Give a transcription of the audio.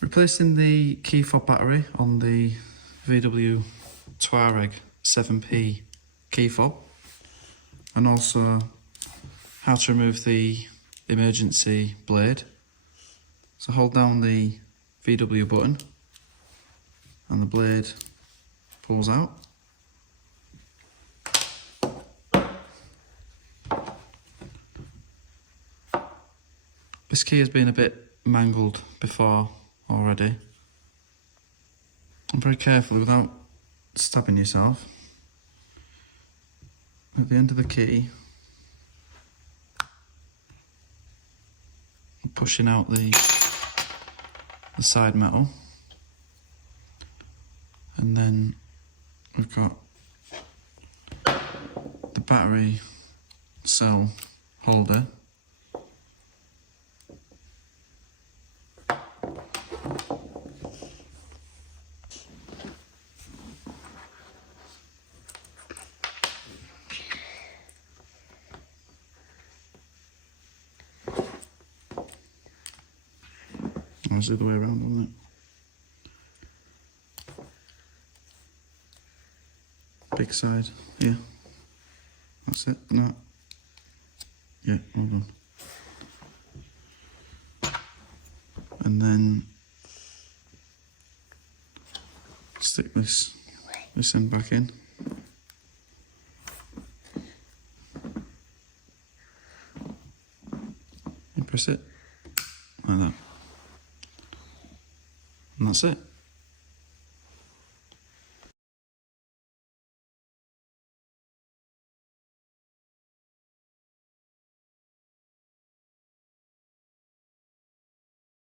Replacing the key fob battery on the VW Touareg 7P key fob, and also how to remove the emergency blade. So hold down the VW button and the blade pulls out. This key has been a bit mangled before already. And very carefully, without stabbing yourself, at the end of the key, pushing out the side metal, and then we've got the battery cell holder. That's the other way around, wasn't it? Big side, yeah. That's it, no. Yeah, well done. And then stick this end back in. And press it like that. And that's it.